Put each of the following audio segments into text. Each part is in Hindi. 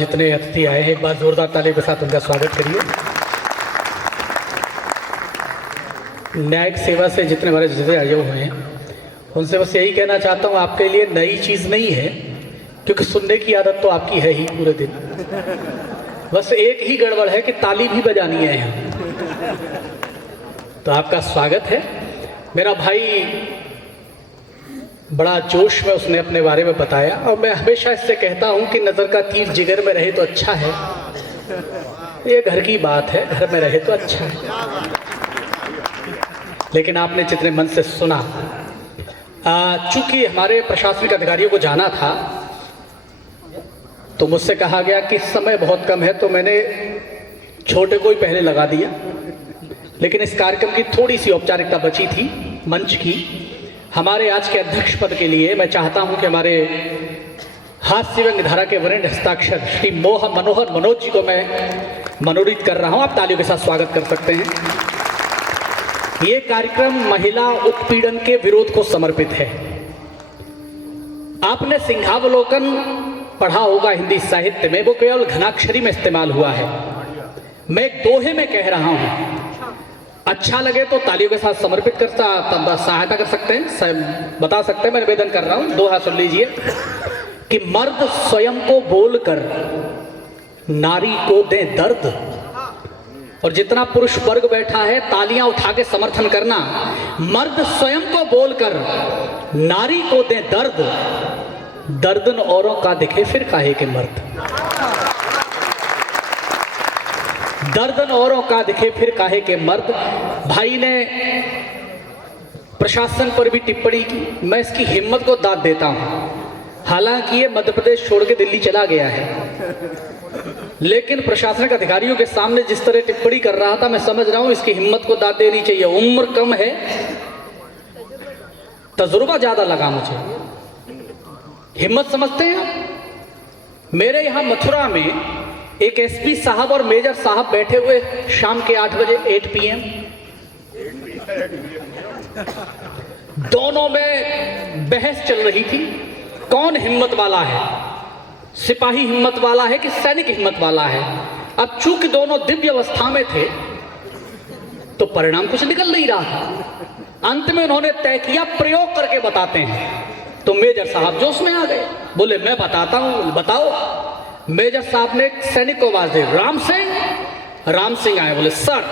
जितने अतिथि आए हैं एक बार जोरदार ताली के साथ उनका स्वागत करिए। न्यायिक सेवा से जितने हमारे जितने आए हुए हैं उनसे बस यही कहना चाहता हूँ, आपके लिए नई चीज़ नहीं है, क्योंकि सुनने की आदत तो आपकी है ही पूरे दिन। बस एक ही गड़बड़ है कि ताली भी बजानी है यहाँ। तो आपका स्वागत है। मेरा भाई बड़ा जोश में उसने अपने बारे में बताया, और मैं हमेशा इससे कहता हूँ कि नज़र का तीर जिगर में रहे तो अच्छा है। ये घर की बात है, घर में रहे तो अच्छा है। लेकिन आपने जितने मन से सुना, चूंकि हमारे प्रशासनिक अधिकारियों को जाना था तो मुझसे कहा गया कि समय बहुत कम है, तो मैंने छोटे को ही पहले लगा दिया। लेकिन इस कार्यक्रम की थोड़ी सी औपचारिकता बची थी मंच की। हमारे आज के अध्यक्ष पद के लिए मैं चाहता हूं कि हमारे हास्य व्यंग्य धारा के वरिष्ठ हस्ताक्षर श्री मनोहर मनोज जी को मैं मनोनीत कर रहा हूं। आप तालियों के साथ स्वागत कर सकते हैं। ये कार्यक्रम महिला उत्पीड़न के विरोध को समर्पित है। आपने सिंहावलोकन पढ़ा होगा हिंदी साहित्य में, वो केवल घनाक्षरी में इस्तेमाल हुआ है। मैं एक दोहे में कह रहा हूं, अच्छा लगे तो तालियों के साथ समर्पित करता सहायता कर सकते हैं, बता सकते हैं। मैं निवेदन कर रहा हूं, दोहा सुन लीजिए कि मर्द स्वयं को बोलकर नारी को दे दर्द। और जितना पुरुष वर्ग बैठा है तालियां उठा के समर्थन करना। मर्द स्वयं को बोलकर नारी को दे दर्द, दर्दन औरों का दिखे फिर काहे के मर्द। दर्दन औरों का दिखे फिर काहे के मर्द। भाई ने प्रशासन पर भी टिप्पणी की, मैं इसकी हिम्मत को दाद देता हूं। हालांकि ये मध्य प्रदेश छोड़ के दिल्ली चला गया है, लेकिन प्रशासनिक अधिकारियों के सामने जिस तरह टिप्पणी कर रहा था, मैं समझ रहा हूं इसकी हिम्मत को दाद देनी चाहिए। उम्र कम है, तजुर्बा ज्यादा लगा मुझे। हिम्मत समझते हैं आप? मेरे यहां मथुरा में एक एसपी साहब और मेजर साहब बैठे हुए शाम के 8 बजे 8 PM। दोनों में बहस चल रही थी, कौन हिम्मत वाला है, सिपाही हिम्मत वाला है कि सैनिक हिम्मत वाला है। अब चूंकि दोनों दिव्य अवस्था में थे तो परिणाम कुछ निकल नहीं रहा था। अंत में उन्होंने तय किया प्रयोग करके बताते हैं। तो मेजर साहब जोश में आ गए, बोले मैं बताता हूं, बताओ। मेजर साहब ने एक सैनिक को आवाज दी, राम सिंह। राम सिंह आए, बोले सर।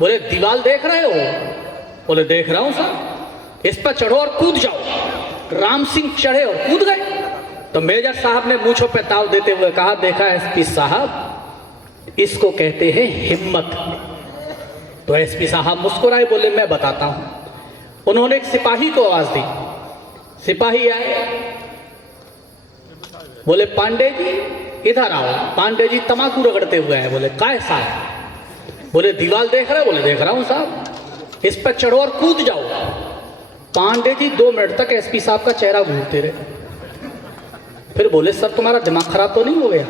बोले दीवार देख रहे हो? बोले देख रहा हूं सर। इस पर चढ़ो और कूद जाओ। राम सिंह चढ़े और कूद गए। तो मेजर साहब ने मूंछों पे ताव देते हुए कहा, देखा एसपी साहब, इसको कहते हैं हिम्मत। तो एसपी साहब मुस्कुराए, बोले मैं बताता हूं। उन्होंने एक सिपाही को आवाज दी, सिपाही आए, बोले पांडे जी इधर आओ। पांडे जी तमाकू रगड़ते हुए आए, बोले काय साहब? बोले दीवार देख रहे? बोले देख रहा हूं साहब। इस पर चढ़ो और कूद जाओ। पांडे जी 2 मिनट तक एसपी साहब का चेहरा घूरते रहे, फिर बोले सर तुम्हारा दिमाग खराब तो नहीं हो गया?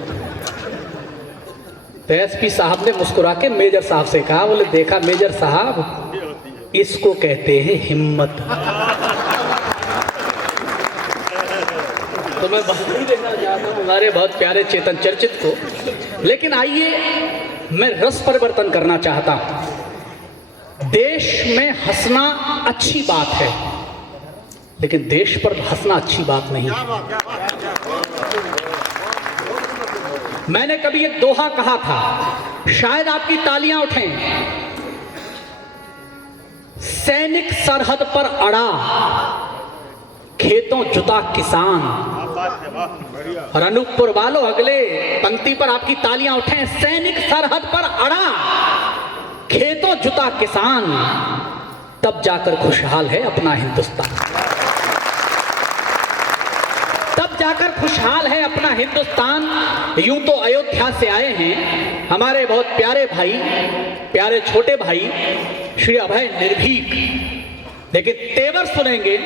तो एसपी साहब ने मुस्कुरा के मेजर साहब से कहा, बोले देखा मेजर साहब, इसको कहते हैं हिम्मत। तो मैं बात नहीं देखना चाहता हूँ हमारे बहुत प्यारे चेतन चर्चित को, लेकिन आइए मैं रस परिवर्तन करना चाहता हूं। देश में हंसना अच्छी बात है, लेकिन देश पर हंसना अच्छी बात नहीं है। मैंने कभी एक दोहा कहा था, शायद आपकी तालियां उठें। सैनिक सरहद पर अड़ा, खेतों जुता किसान। और अनूपपुर वालों अगले पंक्ति पर आपकी तालियां उठें। सैनिक सरहद पर अड़ा, खेतों जुता किसान, तब जाकर खुशहाल है अपना हिंदुस्तान। तब जाकर खुशहाल है अपना हिंदुस्तान। यूं तो अयोध्या से आए हैं हमारे बहुत प्यारे भाई, प्यारे छोटे भाई श्री अभय निर्भीक, लेकिन तेवर सुनेंगे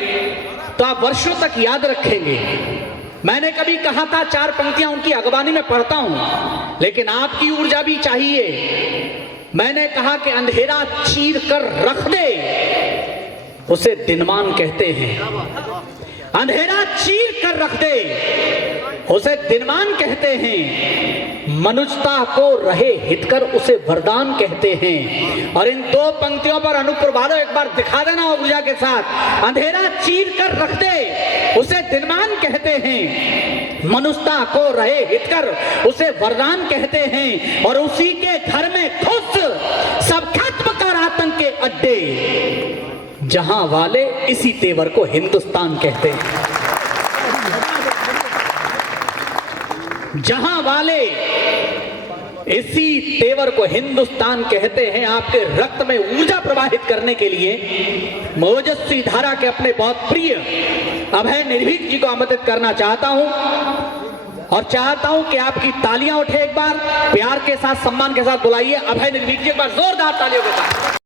तो आप वर्षों तक याद रखेंगे। मैंने कभी कहा था 4 पंक्तियां उनकी अगवानी में पढ़ता हूं, लेकिन आपकी ऊर्जा भी चाहिए। मैंने कहा कि अंधेरा चीर कर रख दे, उसे दिनमान कहते हैं। अंधेरा चीर कर रख दे, उसे दिनमान कहते हैं। मनुष्यता को रहे हितकर उसे वरदान कहते हैं। और इन दो पंक्तियों पर अनूपपुर वालों एक बार दिखा देना ऊर्जा के साथ। अंधेरा चीर कर रख दे उसे दिनमान कहते हैं, मनुष्यता को रहे हितकर उसे वरदान कहते हैं। और उसी के घर में घुस सब खत्म कर आतंक के अड्डे, जहां वाले इसी तेवर को हिंदुस्तान कहते हैं। जहां वाले इसी तेवर को हिंदुस्तान कहते हैं। आपके रक्त में ऊर्जा प्रवाहित करने के लिए ओजस्वी धारा के अपने बहुत प्रिय अभय निर्भीक जी को आमंत्रित करना चाहता हूं और चाहता हूं कि आपकी तालियां उठे, एक बार प्यार के साथ सम्मान के साथ बुलाइए अभय निर्भीक जी, एक बार जोरदार तालियों के साथ।